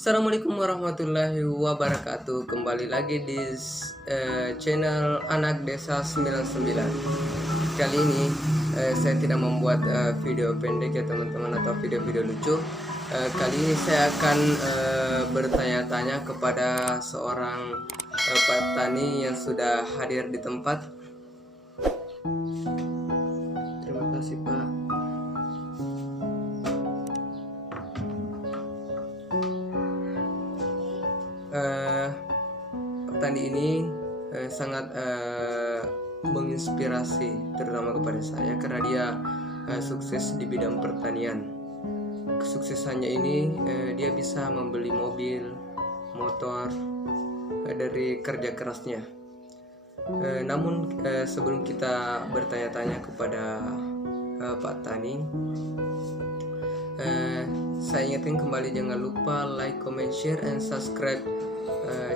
Assalamualaikum warahmatullahi wabarakatuh. Kembali lagi di channel Anak Desa 99. Kali ini saya tidak membuat video pendek ya teman-teman, atau video-video lucu. Kali ini saya akan bertanya-tanya kepada seorang petani yang sudah hadir di tempat. Terima kasih Pak. Petani ini sangat menginspirasi, terutama kepada saya, karena dia sukses di bidang pertanian. Kesuksesannya ini dia bisa membeli mobil, motor dari kerja kerasnya. Namun sebelum kita bertanya-tanya kepada Pak Tani, saya ingatkan kembali, jangan lupa like, comment, share, and subscribe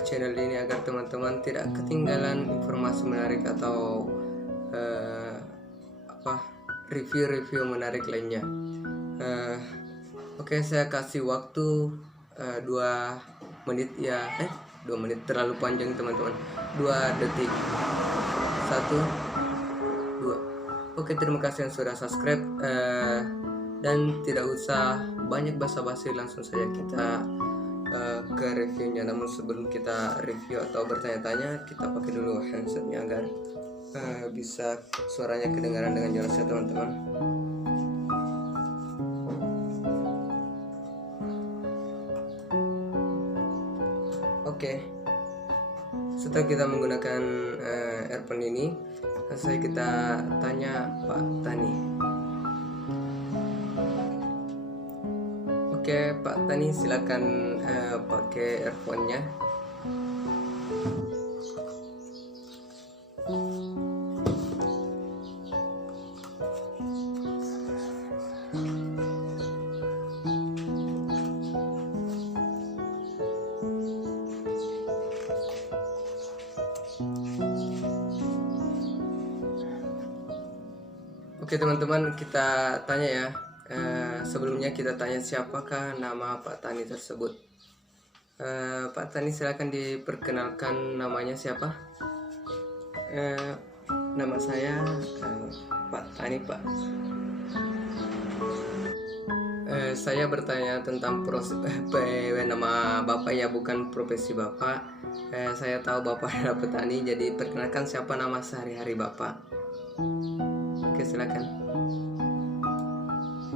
channel ini agar teman-teman tidak ketinggalan informasi menarik atau review-review menarik lainnya. Oke, saya kasih waktu 2 menit ya. 2 menit terlalu panjang teman-teman. 2 detik. 1 2. Oke, terima kasih yang sudah subscribe. Dan tidak usah banyak basa-basi, langsung saja kita ke reviewnya. Namun sebelum kita review atau bertanya-tanya, kita pakai dulu handsetnya agar bisa suaranya kedengaran dengan jelas ya teman-teman. Oke, setelah kita menggunakan earphone ini, langsung kita tanya Pak Tani. Oke, Pak Tani, silakan pakai earphone-nya. Oke teman-teman, kita tanya ya. Sebelumnya kita tanya siapakah nama Pak Tani tersebut. Pak Tani, silakan diperkenalkan, namanya siapa? Nama saya Pak Tani, Pak. Saya bertanya tentang nama Bapak ya, bukan profesi Bapak. Saya tahu Bapak adalah petani, jadi perkenalkan siapa nama sehari-hari Bapak. Oke, silakan.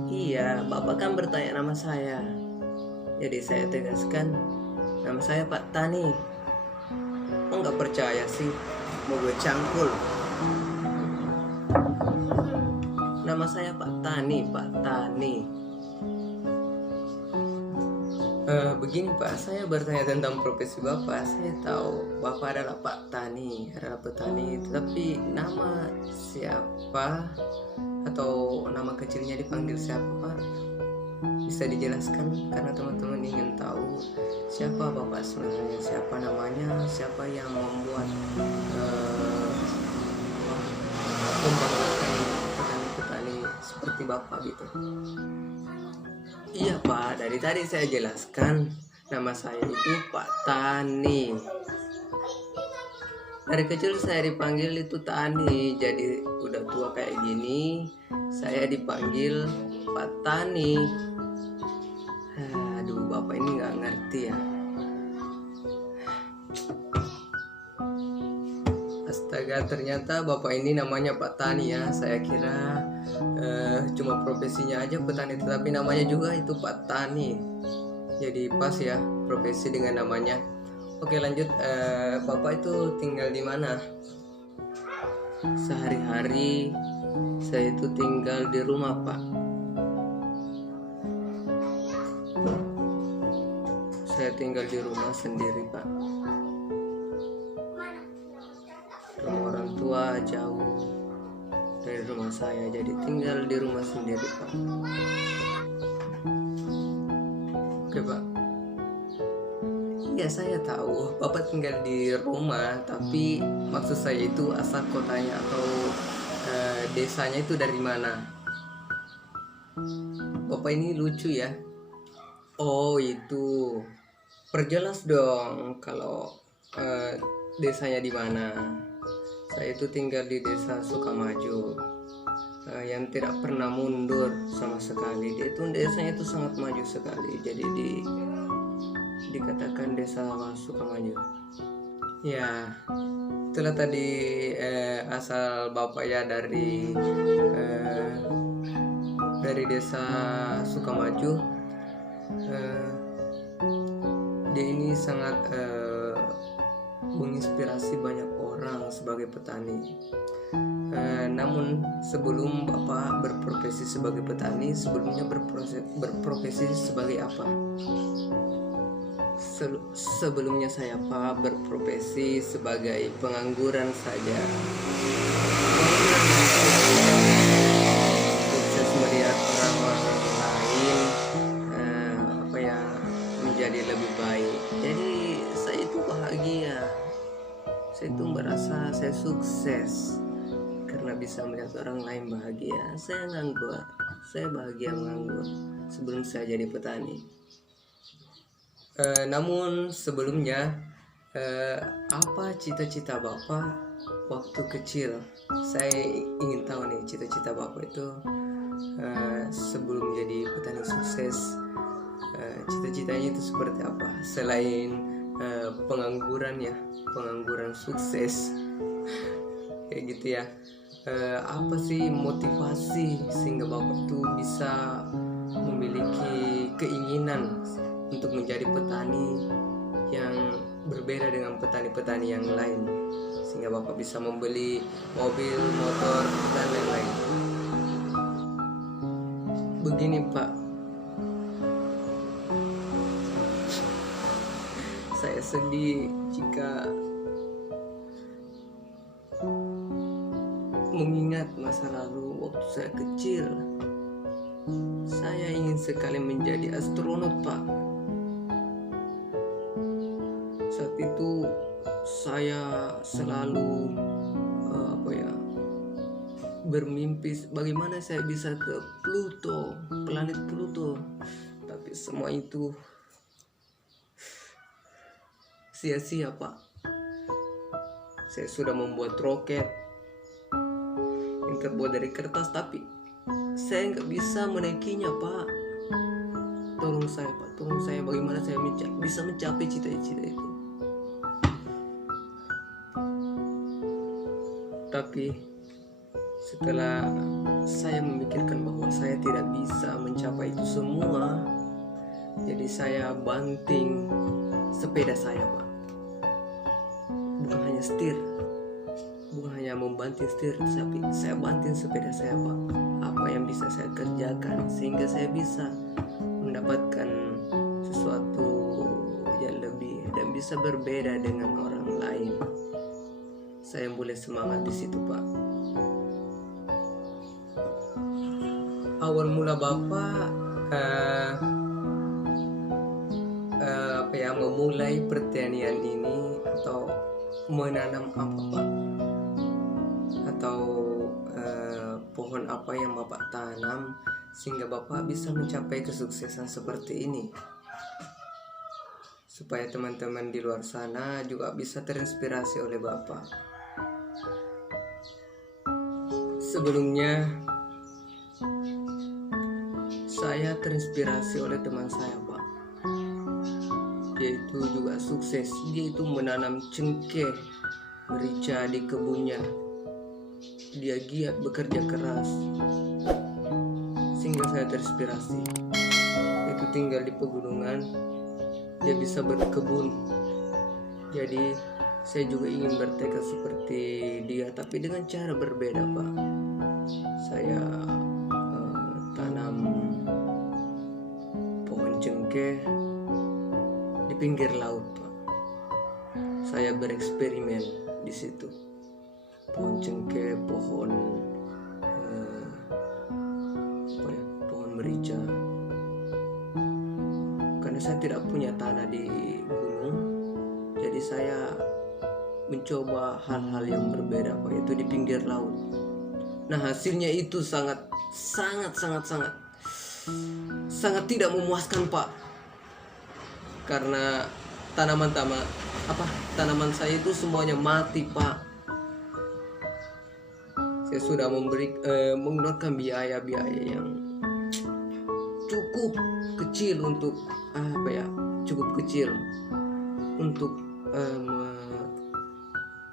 Iya, Bapak kan bertanya nama saya, jadi saya tegaskan, nama saya Pak Tani. Oh, nggak percaya sih, mau gue cangkul. Nama saya Pak Tani, Pak Tani. Begini Pak, saya bertanya tentang profesi Bapak. Saya tahu Bapak adalah Pak Tani, adalah petani, tetapi nama siapa atau nama kecilnya dipanggil siapa Pak? Bisa dijelaskan, karena teman-teman ingin tahu siapa Bapak sebenarnya, siapa namanya, siapa yang membuat membanggakan petani-petani seperti Bapak gitu. Iya Pak, dari tadi saya jelaskan, nama saya itu Pak Tani. Dari kecil saya dipanggil itu Tani, jadi udah tua kayak gini saya dipanggil Pak Tani. Aduh, Bapak ini nggak ngerti ya. Astaga, ternyata Bapak ini namanya Pak Tani ya. Saya kira cuma profesinya aja petani, tetapi namanya juga itu Pak Tani. Jadi pas ya profesi dengan namanya. Oke, lanjut. Bapak itu tinggal di mana? Sehari-hari saya itu tinggal di rumah Pak. Saya tinggal di rumah sendiri Pak. Rumah orang tua jauh dari rumah saya, jadi tinggal di rumah sendiri Pak. Oke Pak. Ya, saya tahu Bapak tinggal di rumah, tapi maksud saya itu asal kotanya atau desanya itu dari mana? Bapak ini lucu ya. Oh, itu Perjelas dong kalau desanya di mana. Saya itu tinggal di desa Sukamaju, yang tidak pernah mundur sama sekali. Dia itu desanya itu sangat maju sekali. Jadi dikatakan desa Sukamaju. Ya, itulah tadi asal bapak ya dari desa Sukamaju. Dia ini sangat menginspirasi banyak orang sebagai petani. Namun sebelum bapak berprofesi sebagai petani, sebelumnya berprofesi sebagai apa? Sebelumnya saya pak berprofesi sebagai pengangguran saja. Sukses melihat orang-orang lain menjadi lebih baik. Jadi saya itu bahagia. Saya itu merasa saya sukses karena bisa melihat orang lain bahagia. Saya nganggur, saya bahagia menganggur sebelum saya jadi petani. Namun sebelumnya, apa cita-cita bapak waktu kecil? Saya ingin tahu nih cita-cita bapak itu sebelum jadi petani sukses. Cita-citanya itu seperti apa selain pengangguran sukses kayak gitu ya. Apa sih motivasi sehingga bapak itu bisa memiliki keinginan untuk menjadi petani yang berbeda dengan petani-petani yang lain, sehingga bapak bisa membeli mobil, motor, dan lain-lain? Begini pak, saya sedih jika mengingat masa lalu waktu saya kecil. Saya ingin sekali menjadi astronot pak. Saat itu saya selalu bermimpi bagaimana saya bisa ke Pluto, planet Pluto. Tapi semua itu sia-sia pak. Saya sudah membuat roket yang terbuat dari kertas, tapi saya nggak bisa menaikinya pak. Tolong saya pak, tolong saya, bagaimana saya bisa mencapai cita-cita itu. Tapi setelah saya memikirkan bahwa saya tidak bisa mencapai itu semua, jadi saya banting sepeda saya pak. Bukan hanya setir, bukan hanya membanting setir, tapi saya banting sepeda saya pak. Apa yang bisa saya kerjakan sehingga saya bisa mendapatkan sesuatu yang lebih dan bisa berbeda dengan orang lain. Saya mulai semangat di situ pak. Awal mula bapak memulai pertanian ini atau menanam apa pak? Atau pohon apa yang bapak tanam sehingga bapak bisa mencapai kesuksesan seperti ini, supaya teman-teman di luar sana juga bisa terinspirasi oleh bapak. Sebelumnya saya terinspirasi oleh teman saya pak. Dia itu juga sukses. Dia itu menanam cengkeh, merica di kebunnya. Dia giat bekerja keras sehingga saya terinspirasi. Dia itu tinggal di pegunungan, dia bisa berkebun. Jadi saya juga ingin bertekad seperti dia, tapi dengan cara berbeda pak. Saya tanam pohon cengkeh di pinggir laut pak. Saya bereksperimen di situ. Pohon cengkeh, pohon merica. Karena saya tidak punya tanah di gunung, jadi saya mencoba hal-hal yang berbeda pak, yaitu di pinggir laut. Nah hasilnya itu sangat tidak memuaskan pak, karena tanaman saya itu semuanya mati Pak. Saya sudah menggunakan biaya yang cukup kecil untuk untuk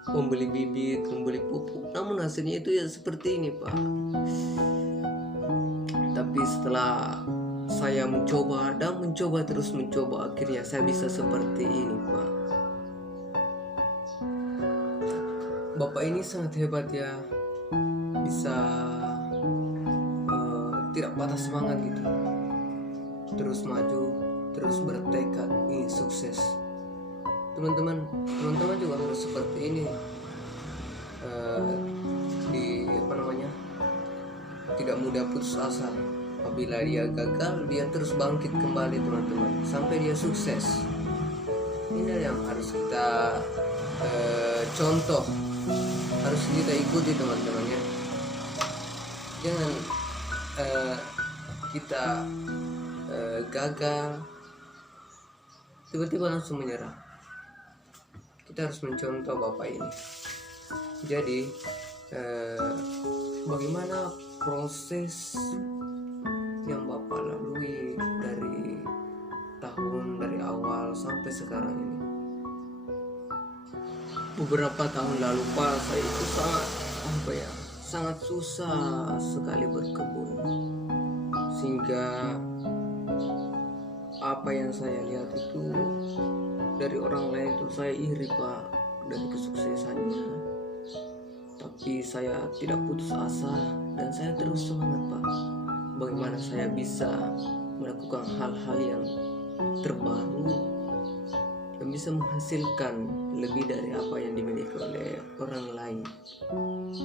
membeli bibit, membeli pupuk, namun hasilnya itu ya seperti ini Pak. Tapi setelah saya mencoba, akhirnya saya bisa seperti ini Pak. Bapak ini sangat hebat ya, bisa tidak patah semangat gitu, terus maju, terus bertekad ingin sukses. Teman-teman juga harus seperti ini, tidak mudah putus asa. Apabila dia gagal, dia terus bangkit kembali teman-teman, sampai dia sukses. Ini yang harus kita contoh, harus kita ikuti teman-teman ya. Jangan kita gagal tiba-tiba langsung menyerah. Kita harus mencontoh Bapak ini. Jadi bagaimana proses yang Bapak lalui dari awal sampai sekarang ini? Beberapa tahun lalu Pak, saya itu sangat susah sekali berkebun, sehingga apa yang saya lihat itu dari orang lain itu saya iri Pak, dari kesuksesannya. Tapi saya tidak putus asa dan saya terus semangat Pak. Bagaimana saya bisa melakukan hal-hal yang terbaru dan bisa menghasilkan lebih dari apa yang dimiliki oleh orang lain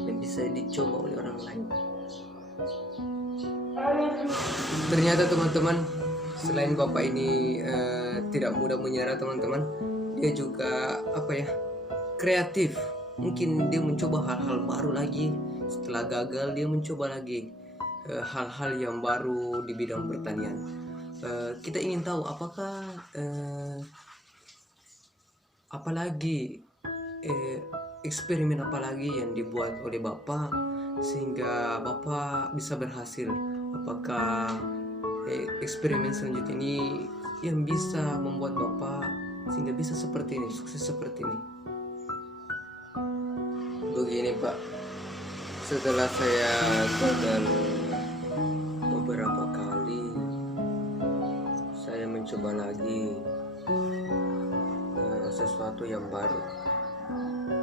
dan bisa dicoba oleh orang lain. Ternyata teman-teman, selain Bapak ini tidak mudah menyerah teman-teman, dia juga kreatif. Mungkin dia mencoba hal-hal baru lagi. Setelah gagal, dia mencoba lagi hal-hal yang baru di bidang pertanian. Kita ingin tahu apakah eksperimen apa lagi yang dibuat oleh Bapak sehingga Bapak bisa berhasil. Apakah eksperimen selanjutnya ini yang bisa membuat Bapak sehingga bisa seperti ini, sukses seperti ini? Begini Pak, setelah saya gagal beberapa kali, saya mencoba lagi sesuatu yang baru,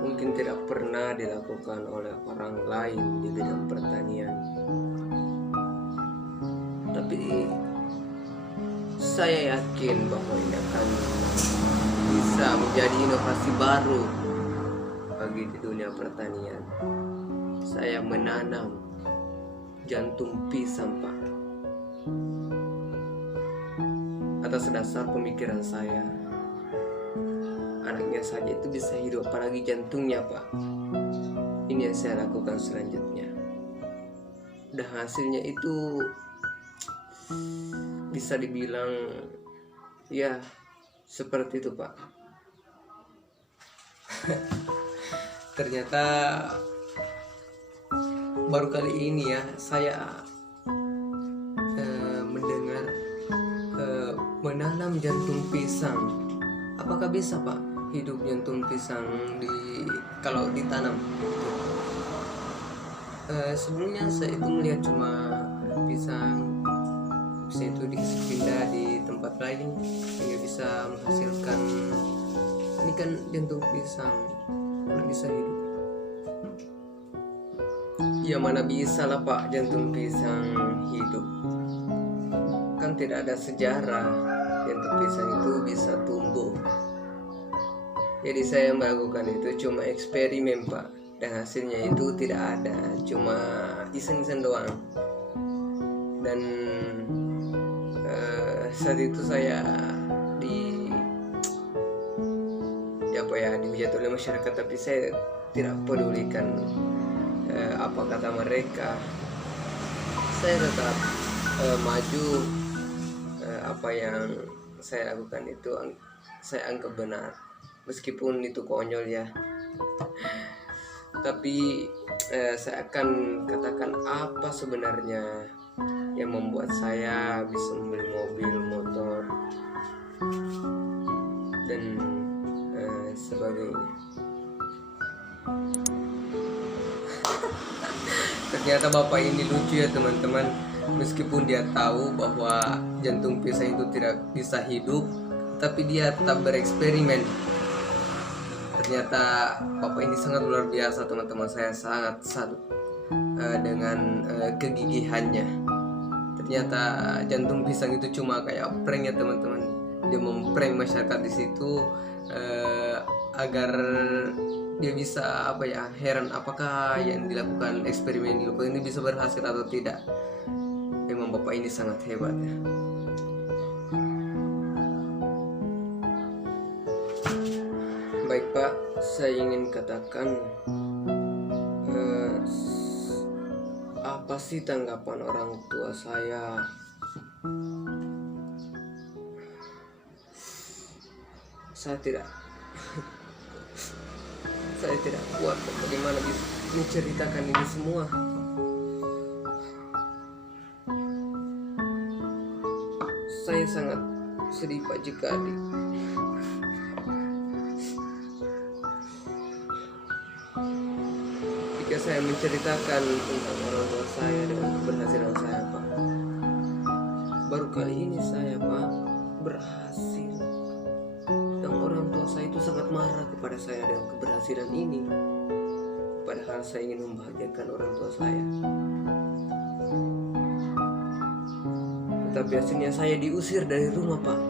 mungkin tidak pernah dilakukan oleh orang lain di bidang pertanian. Tapi saya yakin bahwa ini akan bisa menjadi inovasi baru bagi di dunia pertanian. Saya menanam jantung pisang Pak, atas dasar pemikiran saya, anaknya saja itu bisa hidup, apalagi jantungnya Pak. Ini yang saya lakukan selanjutnya, dan hasilnya itu bisa dibilang ya seperti itu Pak. Ternyata baru kali ini ya saya mendengar menanam jantung pisang. Apakah bisa Pak hidup jantung pisang kalau ditanam? Sebelumnya saya itu melihat cuma pisang, bisa itu dipindah di tempat lain hingga bisa menghasilkan. Ini kan jantung pisang, mana bisa hidup? Ya mana bisa lah Pak jantung pisang hidup, kan tidak ada sejarah jantung pisang itu bisa tumbuh. Jadi saya melakukan itu cuma eksperimen Pak, dan hasilnya itu tidak ada, cuma iseng-iseng doang. Dan saat itu saya dihujat oleh masyarakat, tapi saya tidak pedulikan apa kata mereka. Saya tetap maju. Apa yang saya lakukan itu saya anggap benar, meskipun itu konyol ya. Tapi saya akan katakan apa sebenarnya yang membuat saya bisa membeli mobil, motor, dan sebagainya. Ternyata bapak ini lucu ya teman-teman. Meskipun dia tahu bahwa jantung pisang itu tidak bisa hidup, tapi dia tetap bereksperimen. Ternyata bapak ini sangat luar biasa teman-teman. Saya sangat salut dengan kegigihannya. Ternyata jantung pisang itu cuma kayak prank ya teman-teman. Dia memprank masyarakat di situ agar dia bisa heran apakah yang dilakukan eksperimen ini bisa berhasil atau tidak. Memang bapak ini sangat hebat ya. Baik Pak, saya ingin katakan apa sih tanggapan orang tua saya? Saya tidak kuat bagaimana bisa menceritakan ini semua. Saya sangat sedih Pak jika saya menceritakan tentang orang tua saya dengan keberhasilan saya Pak. Baru kali ini saya Pak berhasil, dan orang tua saya itu sangat marah kepada saya dengan keberhasilan ini. Padahal saya ingin membahagiakan orang tua saya, tetapi hasilnya saya diusir dari rumah Pak.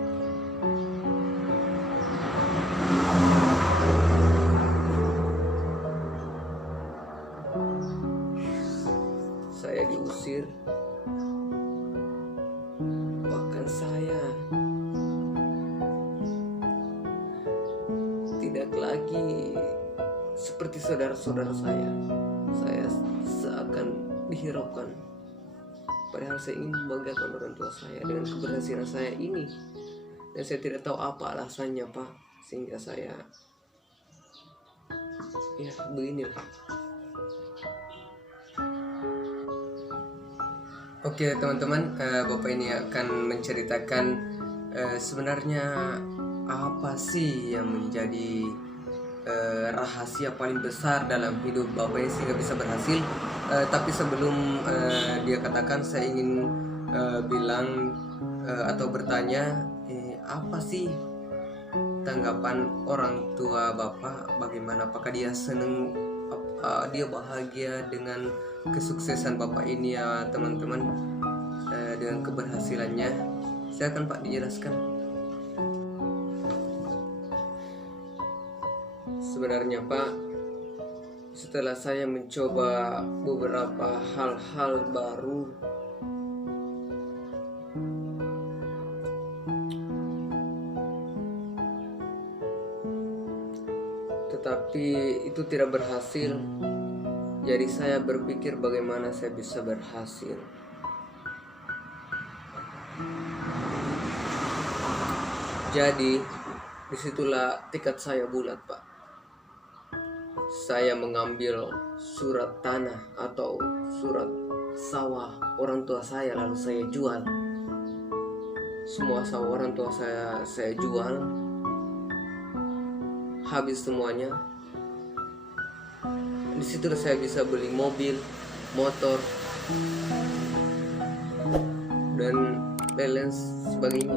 Saya diusir, bahkan saya tidak lagi seperti saudara-saudara saya. Saya seakan dihiraukan. Padahal saya ingin membanggakan orang tua saya dengan keberhasilan saya ini, dan saya tidak tahu apa alasannya Pak, sehingga saya ya beginilah. Oke teman-teman, bapak ini akan menceritakan sebenarnya apa sih yang menjadi rahasia paling besar dalam hidup bapak ini sehingga bisa berhasil. Tapi sebelum dia katakan, saya ingin bilang atau bertanya, apa sih tanggapan orang tua bapak? Bagaimana, apakah dia senang, dia bahagia dengan kesuksesan bapak ini ya teman-teman, dengan keberhasilannya? Silakan Pak dijelaskan. Sebenarnya Pak, setelah saya mencoba beberapa hal-hal baru, tetapi itu tidak berhasil. Jadi saya berpikir bagaimana saya bisa berhasil. Jadi disitulah tekad saya bulat Pak. Saya mengambil surat tanah atau surat sawah orang tua saya, lalu saya jual. Semua sawah orang tua saya jual. Habis semuanya, di situ saya bisa beli mobil, motor, dan lain sebagainya.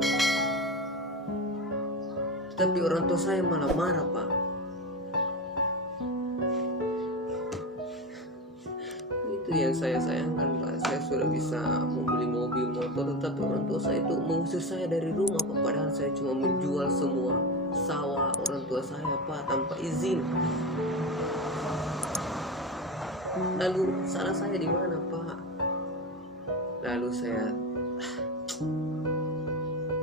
Tapi orang tua saya malah marah Pak. Itu yang saya sayangkan Pak. Saya sudah bisa membeli mobil, motor, tetapi orang tua saya itu mengusir saya dari rumah Pak. Padahal saya cuma menjual semua sawah orang tua saya Pak tanpa izin. Lalu salah saya di mana Pak? Lalu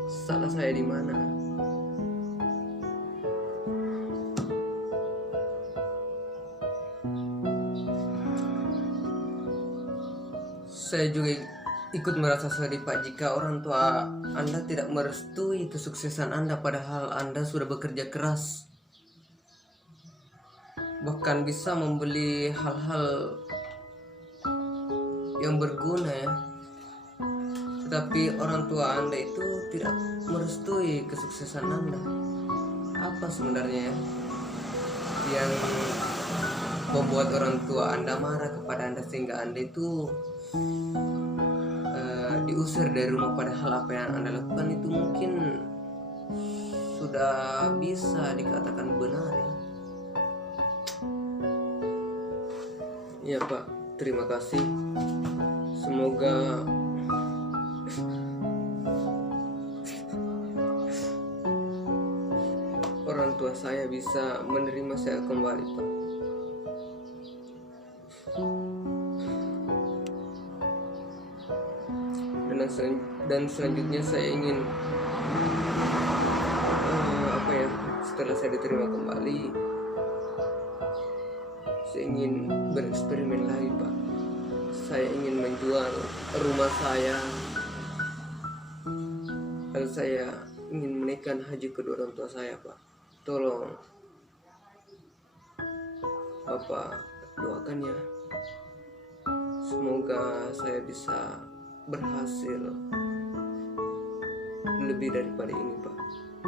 salah saya di mana? Saya juga ikut merasa sedih Pak jika orang tua Anda tidak merestui kesuksesan Anda, padahal Anda sudah bekerja keras, bahkan bisa membeli hal-hal yang berguna ya, tetapi orang tua Anda itu tidak merestui kesuksesan Anda. Apa sebenarnya ya yang membuat orang tua Anda marah kepada Anda sehingga Anda itu diusir dari rumah, padahal apa yang Anda lakukan itu mungkin sudah bisa dikatakan benar ya. Ya Pak, terima kasih. Semoga orang tua saya bisa menerima saya kembali Pak. Dan selanjutnya saya ingin setelah saya diterima kembali, saya ingin bereksperimen lagi Pak. Saya ingin menjual rumah saya, dan saya ingin menaikkan haji kedua orang tua saya Pak. Tolong Bapak doakan ya, semoga saya bisa berhasil lebih daripada ini Pak,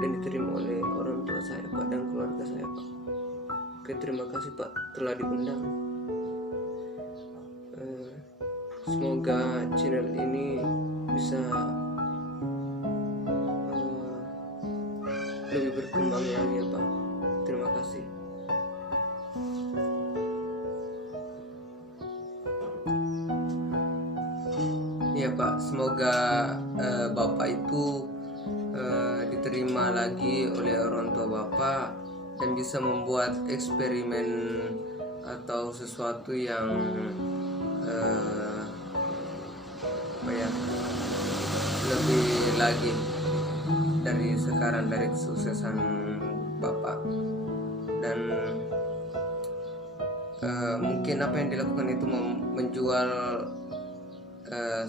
dan diterima oleh orang tua saya Pak dan keluarga saya Pak. Oke, terima kasih Pak telah diundang. Semoga channel ini bisa lebih berkembang lagi ya Pak. Terima kasih. Ya Pak, semoga Bapak itu diterima lagi oleh orang tua Bapak dan bisa membuat eksperimen atau sesuatu yang lebih lagi dari sekarang, dari kesuksesan Bapak. Dan mungkin apa yang dilakukan itu menjual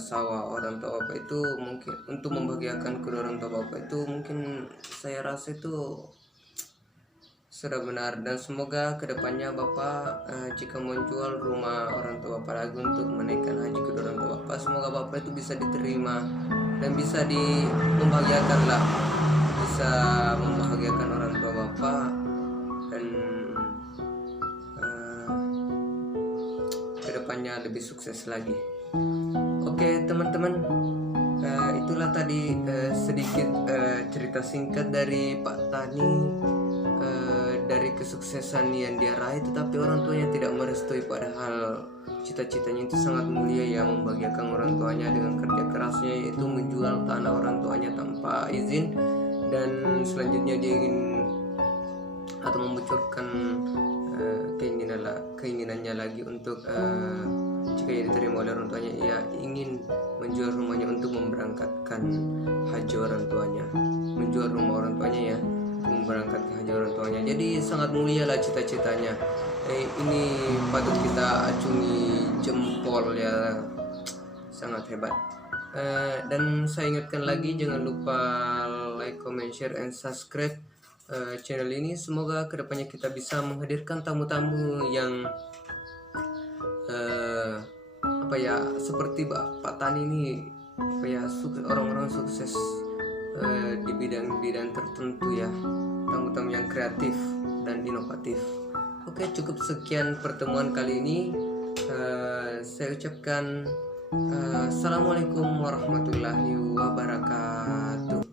sawah orang tua Bapak itu mungkin untuk membahagiakan kedua orang tua Bapak itu, mungkin saya rasa itu sudah benar. Dan semoga kedepannya Bapak jika menjual rumah orang tua Bapak lagi untuk menaikkan haji kedua orang tua Bapak, semoga Bapak itu bisa diterima dan bisa membahagiakan lah, bisa membahagiakan orang tua Bapak dan kedepannya lebih sukses lagi. Oke teman-teman, itulah tadi sedikit cerita singkat dari Pak Tani, dari kesuksesan yang dia raih tetapi orang tuanya tidak merestui, padahal cita-citanya itu sangat mulia ya, membahagiakan orang tuanya dengan kerja kerasnya, yaitu menjual tanah orang tuanya tanpa izin. Dan selanjutnya dia ingin atau membocorkan keinginannya lagi untuk jika ia diterima oleh orang tuanya, ia ingin menjual rumahnya untuk memberangkatkan haji orang tuanya, menjual rumah orang tuanya ya, untuk memberangkatkan haji orang tuanya. Jadi sangat mulia lah cita-citanya. Ini patut kita acungi jempol ya, sangat hebat. Dan saya ingatkan lagi, jangan lupa like, comment, share, and subscribe channel ini. Semoga kedepannya kita bisa menghadirkan tamu-tamu yang seperti Pak Tani ini, orang-orang sukses di bidang-bidang tertentu ya, tamu-tamu yang kreatif dan inovatif. Oke, cukup sekian pertemuan kali ini. Saya ucapkan Assalamualaikum warahmatullahi wabarakatuh.